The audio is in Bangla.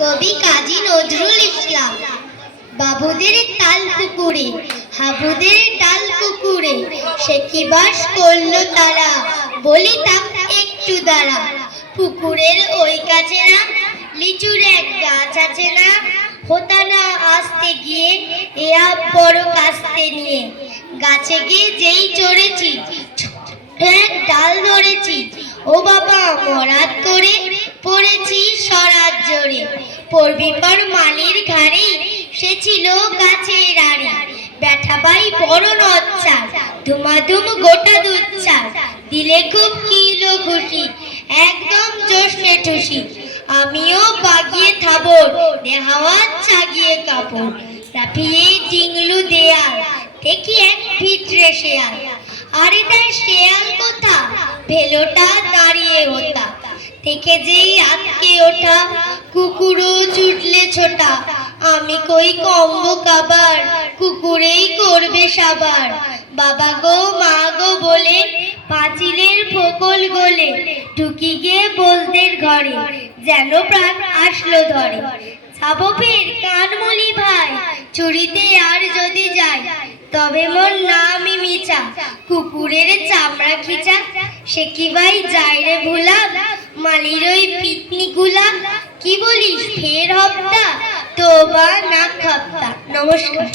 কবি কাজী নজরুল ইসলাম। বাবুদের তাল পুকুরে, হাবুদের ডাল পুকুরে, সে কি বাস করলো তারা, বলিতাম একটু দাঁড়া। পুকুরের ওই কাছে না লিচুর এক গাছ আছে না, হোতা না আসতে গিয়ে এয়া বড় কাস্তে নিয়ে, গাছে গিয়ে যেই চড়েছি এক ডাল ধরেছি, ও বাবা মরাত করে পড়েছি সরাত জোরে। পড়বি পর মালির ঘাড়ে, সে ছিল গাছের আড়ে, ব্যাটা ভাই বড় নচ্চার, ধুমাধুম গোটা দুচ্চার, দিলে খুব কিলো খুশি, একদম জোশে ঠুসি। আমিও বাগিয়ে থাবর, দেহাওয়াত চাগিয়ে কাপড়, রাফিয়ে টিংলু দেয়াল, দেখি এক ভিতরে শেয়াল। আরে তাই শেয়াল কোথা, ভেলোটা দাঁড়িয়ে ওটা, থেকে যেই আটকে ওঠা, কুকুরও ছুটলে ছোটা। আমি কই কম্ব কাবার, কুকুরেই করবে সাবার। বাবা গো মা গো বলে পাঁচিলের ফোকল গলে, ঢুকি গিয়ে বলদের ঘরে, যেন প্রাণ আসলো ধরে। যাবো ফের কানমুলি ভাই, চুরিতে আর যদি যাই, তবে মোর নামই মিছা, কুকুরের চামড়া খিচা। সে কি ভাই যায় রে ভোলা, মালির ওই পিকনি গুলা, কি বলিস ফের হপ্তা, তোবা না খাপ্তা। নমস্কার।